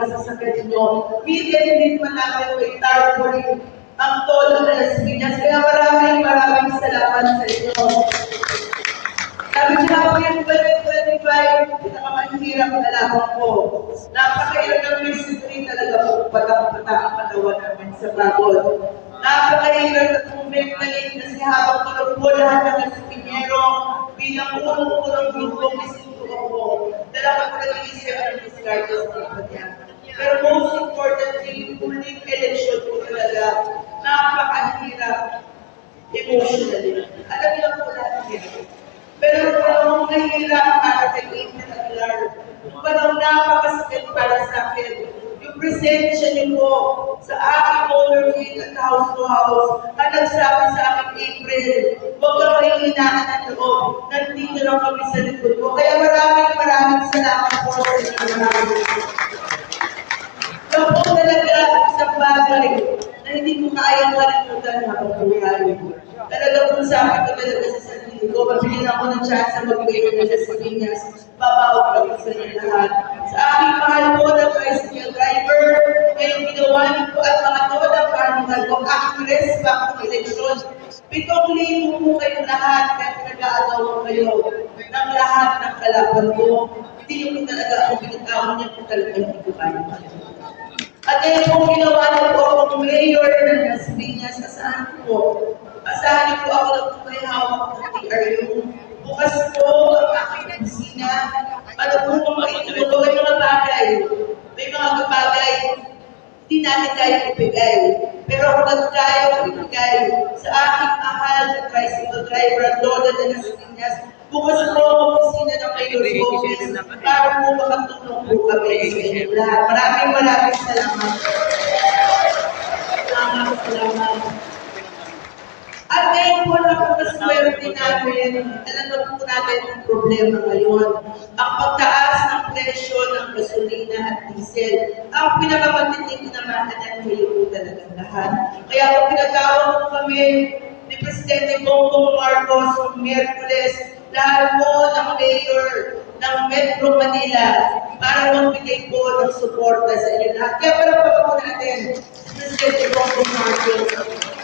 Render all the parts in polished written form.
mga sasakyan ninyo. Hindi man namin kay tarpaulin ang todo na Las Piñas. Kaya maraming salamat sa inyo. Sabi niya ako yung 2025, pinakamahirap na lamang po. Napakahirap ng discipline talaga po patang-pata ang kalawan namin sa bagol. Napakahirap at mentally kasi habang tulog po lahat ng Espinero bilang unang grupong isituwa po. Dalawa ko nag-iisip ng discard sa kanya. Pero most importantly, yung huling election po talaga, napakahirap emotionally. Alam niyo po lahat yan. Pero kung mahirap para kay April Aguilar, parang napakasakit para sa akin. Yung presensya niyo po sa aking motorcade at house to house, ang nagsabi sa akin, April, huwag kang mahihinaan ng loob. Nandito lang kami sa likod mo. Kaya maraming salamat po sa inyo. Kaya po talaga isang bagay na hindi ko kayang kalimutan habang buhay. Talaga kung sabi ko talaga sa sarili ko, mabigyan ako ng chance na magbigay ko na sa Piñas, babawag ako sa inyo lahat. Sa aking mahal po na tricycle driver, ngayong ginawa niyo po at mga toda carnival ko, aking respect ng eleksyon. 7,000 po kayong lahat, kaya nag-aagawan kayo ng lahat ng kalaban ko. Hindi niyo po talaga ako binagawin niyo po talaga hindi ko kaya. At ngayon po ginawa niyo po akong mayor ng Las Piñas, asahan po. Asahan niyo po ako ng may hawak ng TRU. Bukas po ang aking kusina. Ano po mga ito, may mga bagay. May mga bagay hindi natin kaya ibigay. Pero kung kaya ibigay sa aking mahal na tricycle driver at Lola de Las Piñas, bukas po ang kusina ng mayor's office para po makatulong po kami sa inyo lahat. Maraming salamat. Salamat. At ngayon po napakaswerte namin, alam po natin ang problema ngayon. Ang pagtaas ng presyo ng gasolina at diesel, ang pinakamatinding tinamaan kayo po talagang lahat. Kaya po pinatawag po kami ni Presidente Bongbong Marcos noong Miyerkules, lahat po ng mayor ng Metro Manila para magbigay po ng suporta sa inyo lahat. Kaya para po natin, Presidente Bongbong Marcos.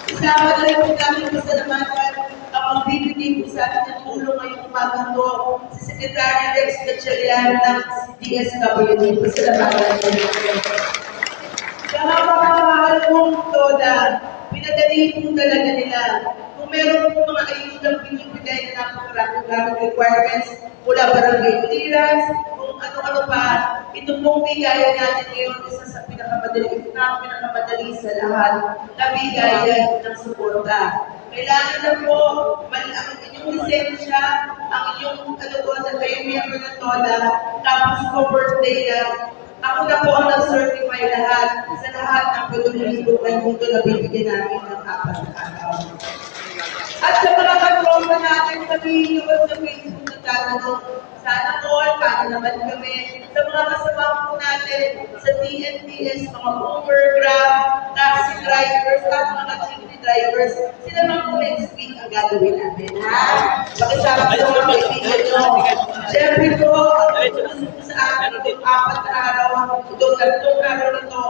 Isama na rin po namin pasalamatan ang magbibigay po sa atin ng tulong ngayong umagang to si Secretary Rex Gatchalian ng DSWD. Pasalamatan po natin. Sa napaka-mahal pong toda, pinadali po talaga nila. Kung meron po mga ayudang binibigay na napakaraming requirements mula barangay clearance, kung ano-ano pa, ito pong bigayan natin ngayon isa sa pinakamadali sa lahat na bigayan ng suporta. Kailangan na po, ang inyong lisensya, ang inyong na kayo miyembro ng TODA, tapos po birthday lang. Ako na po ang nag-certify lahat sa lahat ng pagkakulitukan dito na bibigyan namin ng 4 na araw. At sa mga katropa natin, sabihin nyo sa Facebook na tatanong, sana all, paano naman kami, sa mga kasama po natin, sa TNTS, mga Uber, Grab, taxi drivers, at mga jeepney drivers, sila lang po next week ang gagawin namin, ha? Pakisama po sa mga kaibigan nyo. Siyempre po, ang gusto po sa akin, itong 4 na araw, itong 3 araw nito,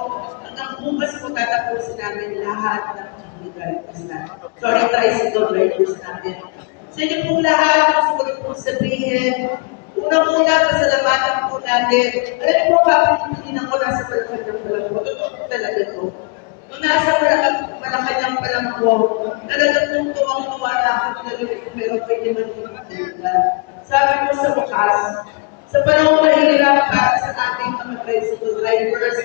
hanggang bukas po tatapusin namin lahat ng jeepney drivers natin. Sorry, tricycle drivers natin. Sa inyo pong lahat, gusto ko rin pong sabihin, unang-una, pasalamatan po natin. Alam mo, kapilitin ako nasa Malacanang pa lang po. Totoo po talaga to. Nung nasa Malacanang pa lang po, talagang kung tuwang-tuwa na ako nalagay ko, pero pwede man po. Sabi ko sa wakas, sa panahon mahirap para sa ating mga tricycle drivers,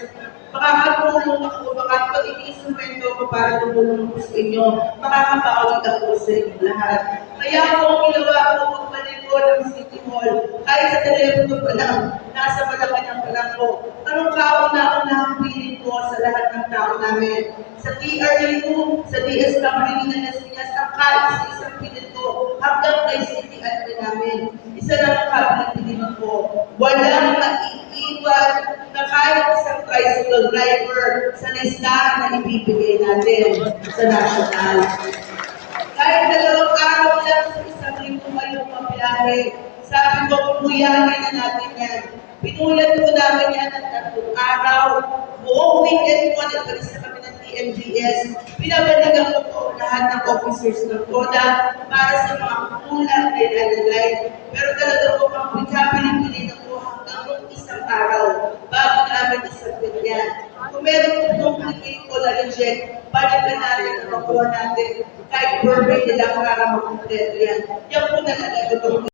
makakatulong ako, makakapag-iinstrumento ako para tumulong ko sa inyo, makakapawag ako sa inyo lahat. Kaya ako ginawa ako magmanin ko ng City Hall, kahit sa telepono pa lang, nasa Malacanang pa lang ko. Anong kauna-unahang piling ko sa lahat ng tao namin? Sa TRU, sa DSWD na Las Piñas, ang kahit sa isang piling ko, hanggang kay City Admin namin. Isa lang ang kabilitin ko. Walang maiiwan na kahit isang tricycle driver sa listahan na ibibigay natin sa national. Kahit 2 araw lang sa isang linggo kayong mabiyahe, sabi Sabi ko, puyagin na natin yan. Pinulat po namin yan ng 3 araw. Buong weekend po, nagpalis na kami ng TMGS. Pinabaligan ko po lahat ng officers ng CODA para sa mga kulang na ilalagay. Pero talaga po, pili na po hanggang yung isang araw bago namin isabit yan. Kung meron po duplicate o na-reject, balikan natin ang makuha natin kahit per day nila para makumpleto yan. Yan po talaga ito.